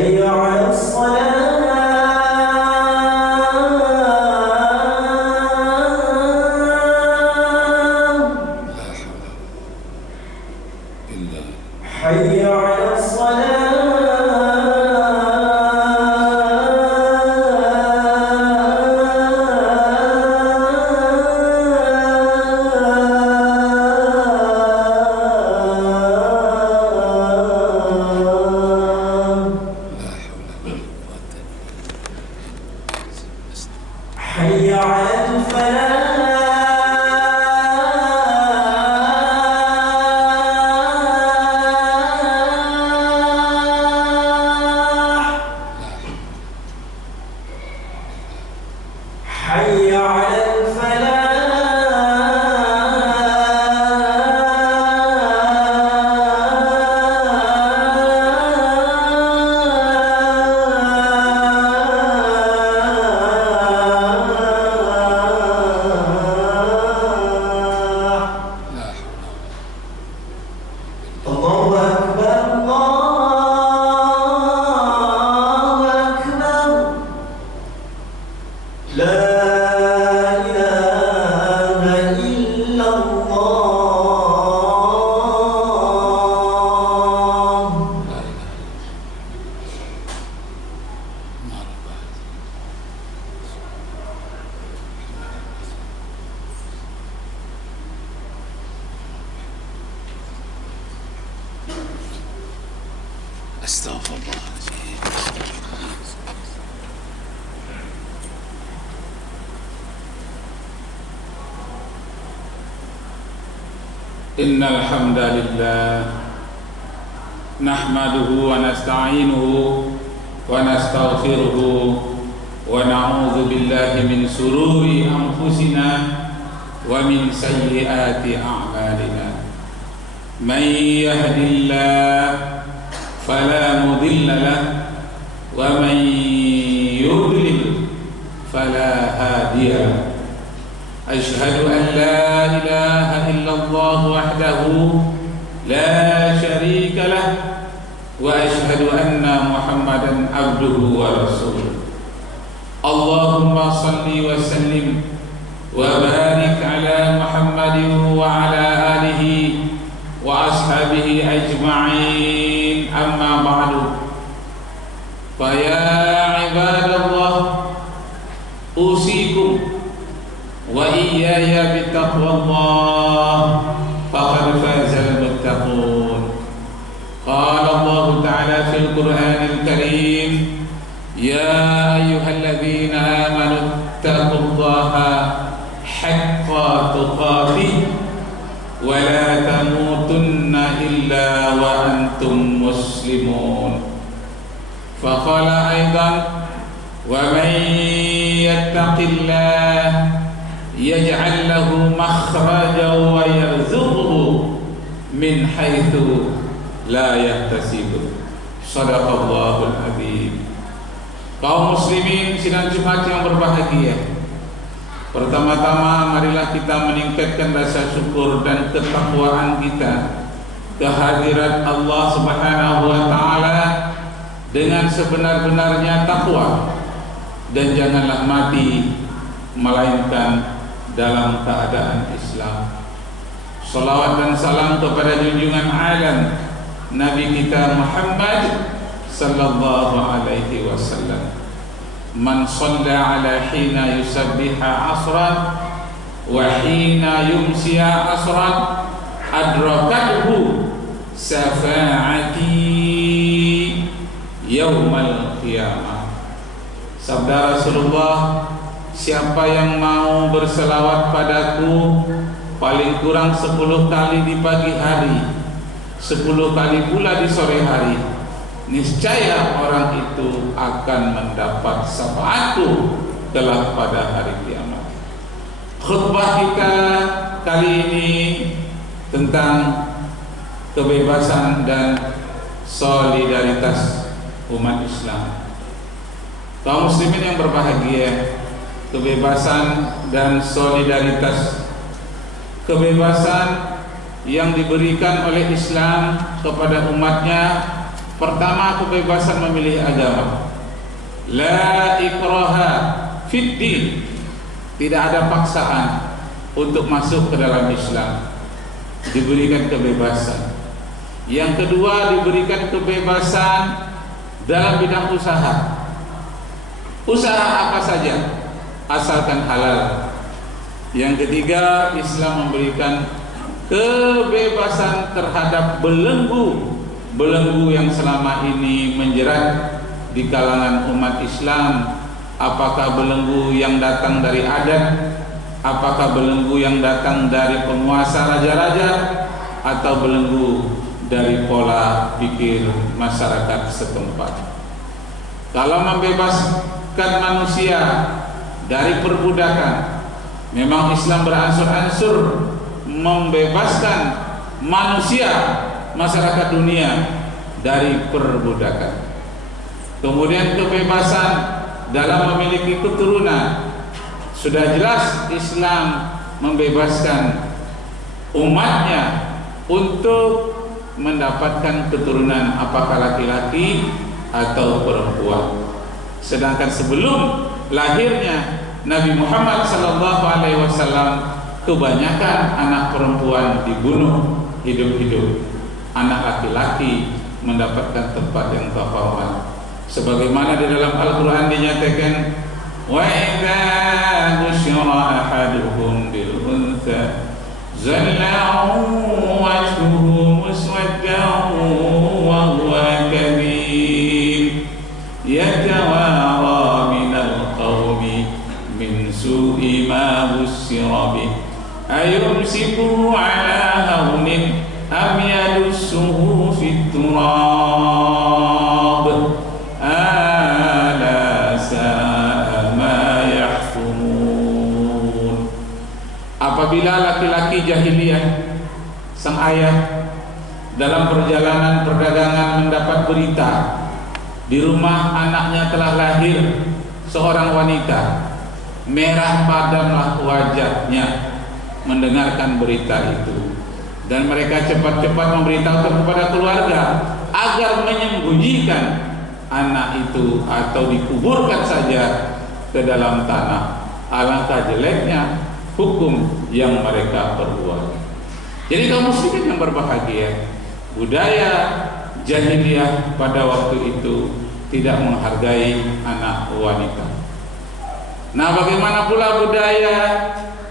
حي على الصلاة حي على الصلاة حي على الفلاح حي على الفلاح الله أكبر الله أكبر لا إله إلا الله استغفر الله. إن الحمد لله نحمده ونستعينه ونستغفره ونعوذ بالله من شرور أنفسنا ومن سيئات أعمالنا. من يهد الله فلا مضل له ومن يضلل فلا هادي له. أشهد أن لا إله إلا الله وحده لا شريك له وأشهد أن محمدا عبده ورسوله. اللهم صل وسلم وبارك على محمد وعلى آله وأصحابه أجمعين. أما بعد، فيا عباد الله أوصيكم وإياي بتقوى الله فقد فاز المتقون. قال الله تعالى في القرآن الكريم: يا أيها الذين آمنوا اتقوا الله حق تقاته ولا تموتن إلا وأنتم مسلمون. فقال أيضا: ومن يتق الله يجعل له مخرجا ويرزقه من حيث لا يحتسب. Shadaqallahul azim. Kaum muslimin sidang Jumat yang berbahagia, pertama-tama marilah kita meningkatkan rasa syukur dan ketakwaan kita kehadirat Allah Subhanahu wa taala dengan sebenar-benarnya takwa, dan janganlah mati melainkan dalam keadaan Islam. Salawat dan salam kepada junjungan alam Nabi kita Muhammad sallallahu alaihi wasallam. Man shalla ala hina yusabbiha asran wa hina yumsiya asran adrakathu safa'ati yaumal qiyamah. Sabda Rasulullah, siapa yang mau berselawat padaku paling kurang 10 kali di pagi hari, 10 kali pula di sore hari, niscaya orang itu akan mendapat syafaatku kelak pada hari kiamat. Khutbah kita kali ini tentang kebebasan dan solidaritas umat Islam. Kaum muslimin yang berbahagia, kebebasan dan solidaritas, kebebasan yang diberikan oleh Islam kepada umatnya Pertama, kebebasan memilih agama. La ikraha fid din. Tidak ada paksaan untuk masuk ke dalam Islam. Diberikan kebebasan. Yang kedua, diberikan kebebasan dalam bidang usaha. Usaha apa saja, asalkan halal. Yang ketiga, Islam memberikan kebebasan terhadap belenggu yang selama ini menjerat di kalangan umat Islam. Apakah belenggu yang datang dari adat, apakah belenggu yang datang dari penguasa raja-raja, atau belenggu dari pola pikir masyarakat setempat. Kalau membebaskan manusia dari perbudakan, memang Islam beransur-ansur membebaskan manusia, masyarakat dunia dari perbudakan. Kemudian kebebasan dalam memiliki keturunan. Sudah jelas Islam membebaskan umatnya untuk mendapatkan keturunan, apakah laki-laki atau perempuan. Sedangkan sebelum lahirnya Nabi Muhammad SAW, kebanyakan anak perempuan dibunuh hidup-hidup. Anak laki-laki mendapatkan tempat yang terhormat. Sebagaimana di dalam Al-Quran dinyatakan, wa idza busyira ahaduhum bil untha zalla wajhuhu muswaddan wa huwa kadhib yatawara minal qawmi min su'i ma busyira bih ayumsikuhu ala hawnin am yadussuhu fit turab ala sa'a ma yahkumun. Apabila laki-laki jahiliyah, sang ayah dalam perjalanan perdagangan mendapat berita di rumah anaknya telah lahir seorang wanita, merah padamlah wajahnya mendengarkan berita itu, dan mereka cepat-cepat memberitahukan kepada keluarga agar menyembunyikan anak itu atau dikuburkan saja ke dalam tanah. Alangkah jeleknya hukum yang mereka perbuat. Jadi kaum muslimin yang berbahagia, budaya jahiliyah pada waktu itu tidak menghargai anak wanita. Nah, bagaimana pula budaya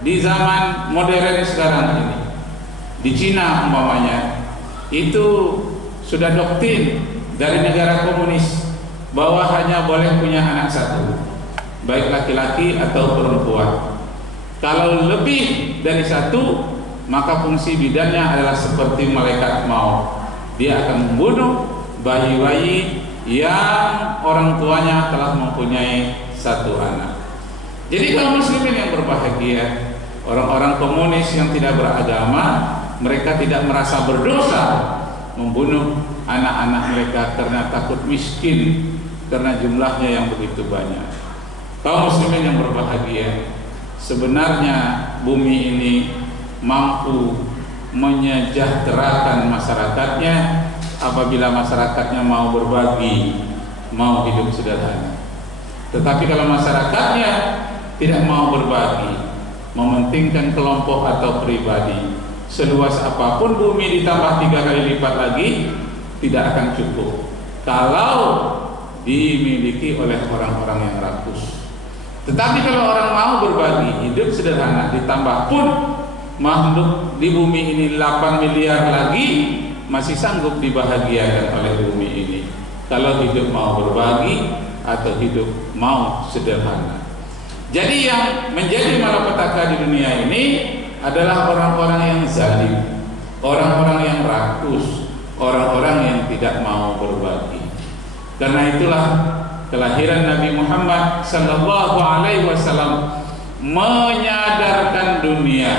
di zaman modern sekarang ini? Di Cina umpamanya, itu sudah doktrin dari negara komunis bahwa hanya boleh punya anak satu, baik laki-laki atau perempuan. Kalau lebih dari satu, maka fungsi bidannya adalah seperti malaikat maut. Dia akan membunuh bayi-bayi yang orang tuanya telah mempunyai satu anak. Jadi kaum muslimin yang berbahagia, orang-orang komunis yang tidak beragama, mereka tidak merasa berdosa membunuh anak-anak mereka karena takut miskin, karena jumlahnya yang begitu banyak. Kaum muslimin yang berbahagia, sebenarnya bumi ini mampu menyejahterakan masyarakatnya apabila masyarakatnya mau berbagi, mau hidup sederhana. Tetapi kalau masyarakatnya tidak mau berbagi, mementingkan kelompok atau pribadi, seluas apapun bumi ditambah 3 kali lipat lagi tidak akan cukup kalau dimiliki oleh orang-orang yang rakus. Tetapi kalau orang mau berbagi, hidup sederhana, ditambah pun makhluk di bumi ini 8 miliar lagi masih sanggup dibahagiakan oleh bumi ini, kalau hidup mau berbagi atau hidup mau sederhana. Jadi yang menjadi malapetaka di dunia ini adalah orang-orang yang zalim, orang-orang yang rakus, orang-orang yang tidak mau berbagi. Karena itulah kelahiran Nabi Muhammad sallallahu alaihi wasallam menyadarkan dunia.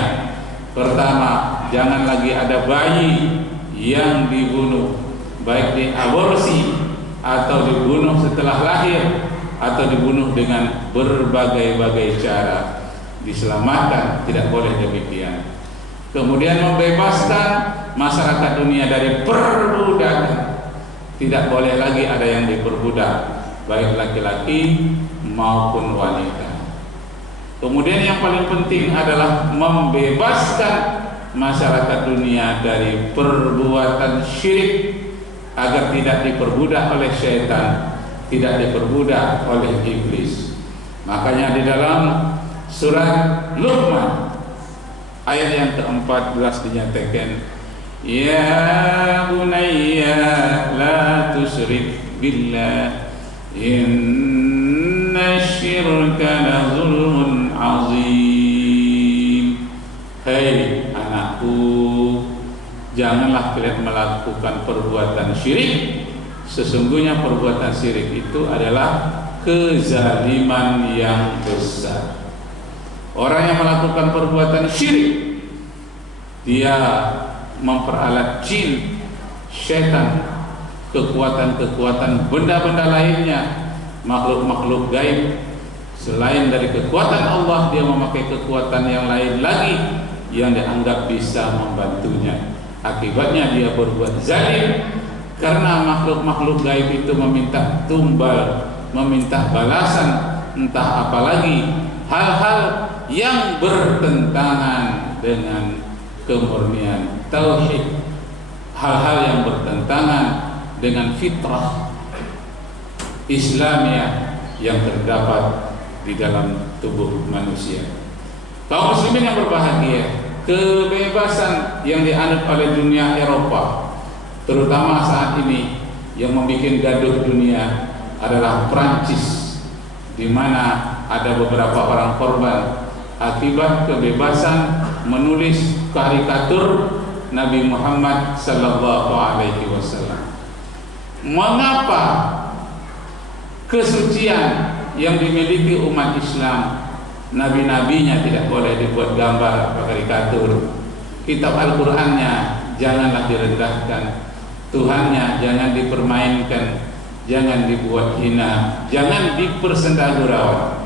Pertama, jangan lagi ada bayi yang dibunuh, baik diaborsi atau dibunuh setelah lahir atau dibunuh dengan berbagai-bagai cara. Diselamatkan, tidak boleh demikian. Kemudian membebaskan masyarakat dunia dari perbudakan. Tidak boleh lagi ada yang diperbudak, baik laki-laki maupun wanita. Kemudian yang paling penting adalah membebaskan masyarakat dunia dari perbuatan syirik agar tidak diperbudak oleh syaitan, tidak diperbudak oleh iblis. Makanya di dalam surat Luqman ayat yang ke-14 dinyatakan, ya bunayya la tusyrik billah inna syirka la zulmun azim. Hei anakku, janganlah kalian melakukan perbuatan syirik. Sesungguhnya perbuatan syirik itu adalah kezaliman yang besar. Orang yang melakukan perbuatan syirik, dia memperalat jin, syaitan, kekuatan-kekuatan benda-benda lainnya, makhluk-makhluk gaib selain dari kekuatan Allah. Dia memakai kekuatan yang lain lagi yang dianggap bisa membantunya. Akibatnya dia berbuat zalim, karena makhluk-makhluk gaib itu meminta tumbal, meminta balasan, entah apalagi hal-hal yang bertentangan dengan kemurnian tauhid, hal-hal yang bertentangan dengan fitrah Islamiyah yang terdapat di dalam tubuh manusia. Kaum muslimin yang berbahagia, kebebasan yang dianut oleh dunia Eropa, terutama saat ini yang membuat gaduh dunia adalah Prancis, di mana ada beberapa orang korban akibat kebebasan menulis karikatur Nabi Muhammad sallallahu alaihi wasallam. Mengapa kesucian yang dimiliki umat Islam, nabi-nabinya tidak boleh dibuat gambar atau karikatur, kitab Al-Qur'annya janganlah direndahkan, Tuhannya jangan dipermainkan, jangan dibuat hina, jangan dipersendagurawan.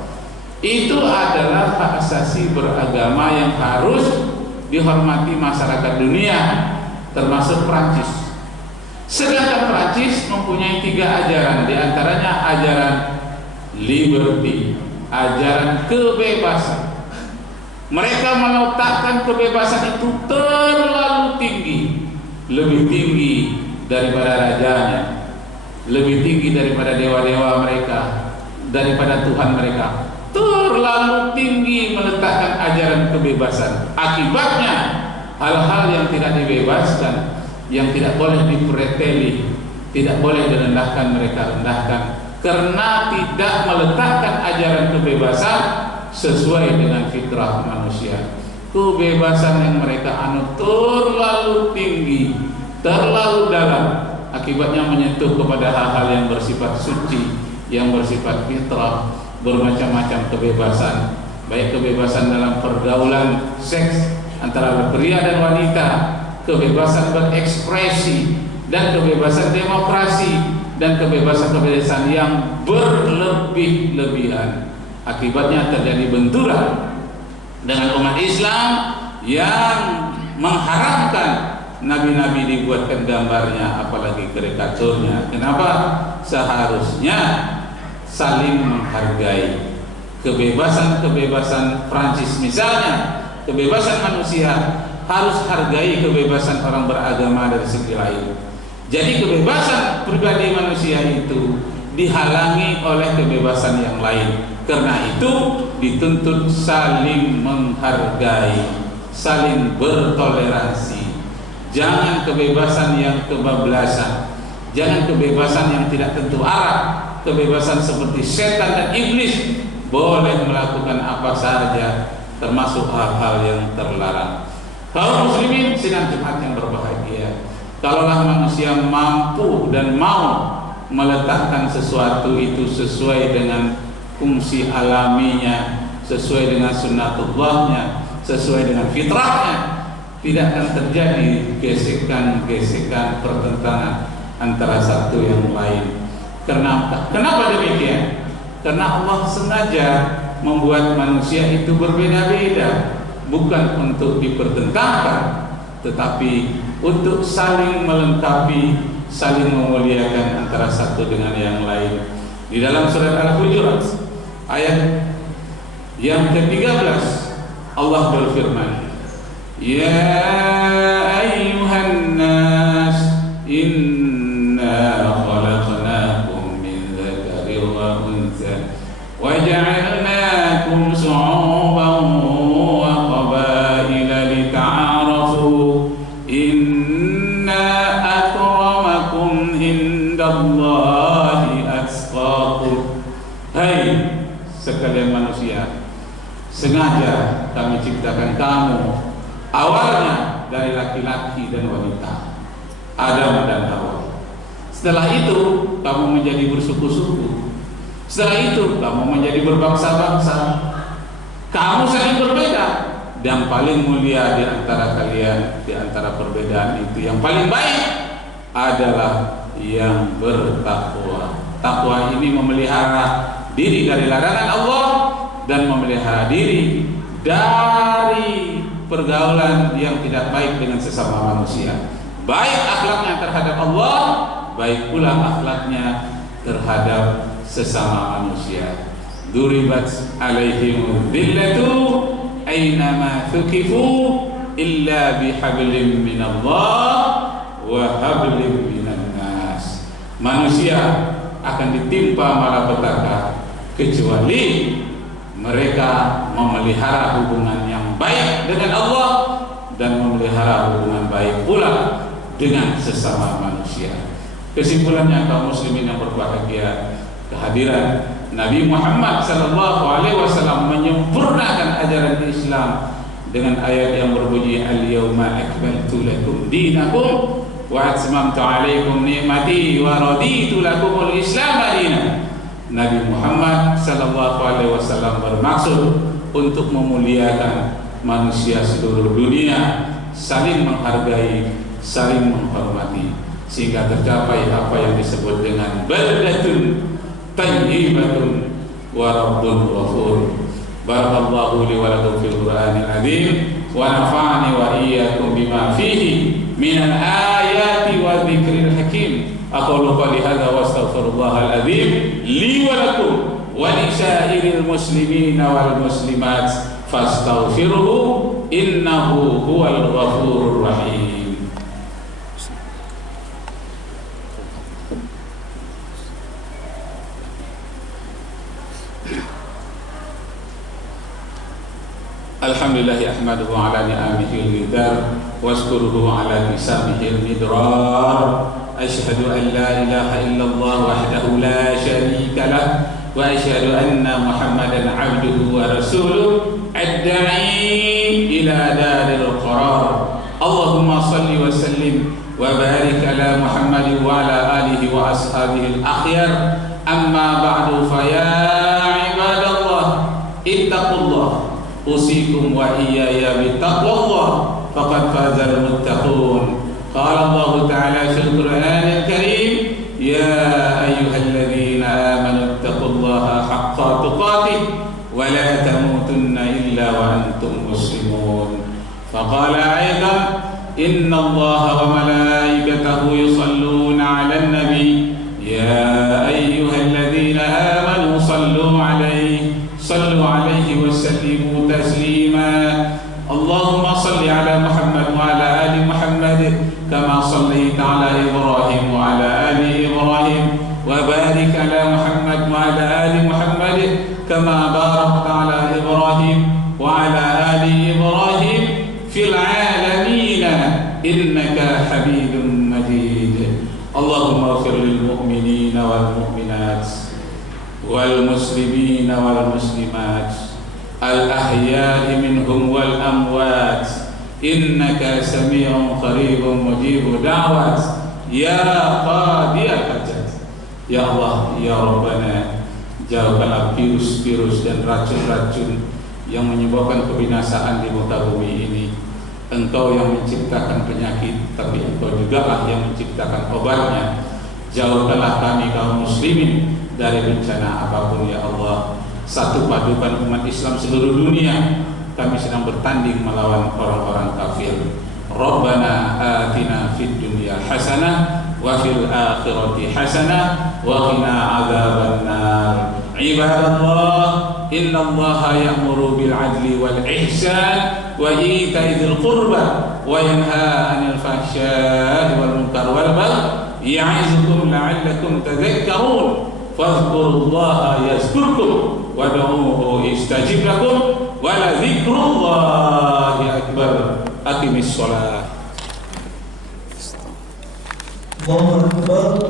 Itu adalah hak asasi beragama yang harus dihormati masyarakat dunia, termasuk Prancis. Sedangkan Prancis mempunyai 3 ajaran, diantaranya ajaran liberty, ajaran kebebasan. Mereka meletakkan kebebasan itu terlalu tinggi, lebih tinggi daripada rajanya, lebih tinggi daripada dewa-dewa mereka, daripada Tuhan mereka. Terlalu tinggi meletakkan ajaran kebebasan. Akibatnya hal-hal yang tidak dibebaskan, yang tidak boleh dipreteli, tidak boleh direndahkan, mereka rendahkan, karena tidak meletakkan ajaran kebebasan sesuai dengan fitrah manusia. Kebebasan yang mereka anut terlalu tinggi, terlalu dalam, akibatnya menyentuh kepada hal-hal yang bersifat suci, yang bersifat fitrah. Bermacam-macam kebebasan, baik kebebasan dalam pergaulan seks antara pria dan wanita, kebebasan berekspresi, dan kebebasan demokrasi, dan kebebasan-kebebasan yang berlebih-lebihan. Akibatnya terjadi benturan dengan umat Islam yang mengharapkan nabi-nabi dibuatkan gambarnya, apalagi karikaturnya. Kenapa? Seharusnya saling menghargai. Kebebasan-kebebasan Prancis misalnya, kebebasan manusia, harus hargai kebebasan orang beragama dari segi lain. Jadi kebebasan pribadi manusia itu dihalangi oleh kebebasan yang lain. Karena itu dituntut saling menghargai, saling bertoleransi. Jangan kebebasan yang kebablasan, jangan kebebasan yang tidak tentu arah. Kebebasan seperti setan dan iblis boleh melakukan apa saja, termasuk hal-hal yang terlarang. Kaum muslimin sidang Jumat yang berbahagia, kalaulah manusia mampu dan mau meletakkan sesuatu itu sesuai dengan fungsi alaminya, sesuai dengan sunnatullahnya, sesuai dengan fitrahnya, tidak akan terjadi gesekan-gesekan, pertentangan antara satu yang lain. Kenapa demikian? Karena Allah sengaja membuat manusia itu berbeda-beda, bukan untuk dipertentangkan, tetapi untuk saling melengkapi, saling memuliakan antara satu dengan yang lain. Di dalam surat Al-Hujurat ayat yang ke-13 Allah berfirman, Ya ayyuhan nas inna khalaqnakum min dzakarin wa untha wa ja'alnakum shu'uban wa qabaila lita'arafu inna akramakum indallahi atqakum. Hai sekalian manusia, sengaja kami ciptakan kamu awalnya dari laki-laki dan wanita, Adam dan Hawa. Setelah itu kamu menjadi bersuku-suku. Setelah itu kamu menjadi berbangsa-bangsa. Kamu saling berbeda, dan paling mulia di antara kalian, di antara perbedaan itu yang paling baik adalah yang bertakwa. Takwa ini memelihara diri dari larangan Allah dan memelihara diri dari pergaulan yang tidak baik dengan sesama manusia. Baik akhlaknya terhadap Allah, baik pula akhlaknya terhadap sesama manusia. Duribat alaihim dhillatu aynama thukifu illa bihablin minallah wa hablin minan nas. Manusia akan ditimpa malapetaka kecuali mereka memelihara hubungan yang baik dengan Allah dan memelihara hubungan baik pula dengan sesama manusia. Kesimpulannya, kaum muslimin yang berbahagia, kehadiran Nabi Muhammad SAW menyempurnakan ajaran Islam dengan ayat yang berbunyi Al-yawma akmaltu lakum dinakum wa atmamtu alaikum ni'mati wa raditu lakumul Islam dinan. Nabi Muhammad SAW bermaksud untuk memuliakan manusia seluruh dunia, saling menghargai, saling menghormati, sehingga tercapai apa yang disebut dengan baldatun tayyibatun wa rabbun ghafur. Barakallahu li wa lakum fil Qur'anil azim wa nafa'ani wa iyyakum bima fihi minal ayati wa dzikril hakim. Aqulu qali hadza wa astaghfirullahal azim li wa lakum wa li sa'iril muslimina wal muslimat fastaghfiruhu innahu huwal ghafurur rahim. Alhamdulillah ahmaduhu ala ni'amihi al-ghidar wa ashkuruhu ala kisamihi al-midrar. Ashhadu an la ilaha illallah wahdahu la sharika lah wa ashhadu anna Muhammadan abduhu wa rasuluh ad-da'i ila daril qarar. Allahumma salli wa sallim wa barik ala Muhammad wa ala alihi wa ashabihi al-akhyar. Amma ba'du, fa ya ibadallah ittaqullah usikum wa iyaya bittaqwallah faqad fazal muttaqun. Qala Allah Ta'ala fil Qur'anil Karim, ya ayyuhalladzina amanu ittaqullaha haqqa tuqatih wa la tamutunna illa wa antum muslimun. Faqala aidan, inna Allaha wa malaikatahu yusalluna 'alan nabi, ya ayyuhalladzina amanu sallu 'alaihi wa sallimu taslima. Allahumma salli ala Muhammad wa ala ali Muhammad kama sallaita ala Ibrahim wa ala ali Ibrahim wa barik ala Muhammad wa ala ali Muhammad kama barakta ala Ibrahim wa ala ali Ibrahim fil alamin innaka Hamidum Majid. Allahumma ighfir lil mu'minina wal mu'minat wal muslimina wal muslimat al-ahya'i minhum wal amwat innaka sami'un qaribun mujibu da'wat ya qadiyal hajat. Ya Allah, ya Rabbana, jauhkanlah virus-virus dan racun-racun yang menyebabkan kebinasaan di muka bumi ini. Engkau yang menciptakan penyakit, tapi Engkau juga lah yang menciptakan obatnya. Jauhkanlah kami kaum muslimin dari bencana apapun ya Allah. Satu padukan umat Islam seluruh dunia, kami sedang bertanding melawan orang-orang kafir. Rabbana atina fid dunya hasanah wa fil akhirati hasanah wa qina adzaban nar. Ibadallah, innallaha ya'muru bil 'adli wal ihsan wa ita'i dzil qurba wa yanha 'anil fahsya'i wal munkar wal baghi ya'izukum la'allakum tadhakkarun. Fadhkurullaha yazkurkum wad'uuhu yastajib lakum wa la dzikrullahi akbar. Aqimis shalah. Allahu Akbar.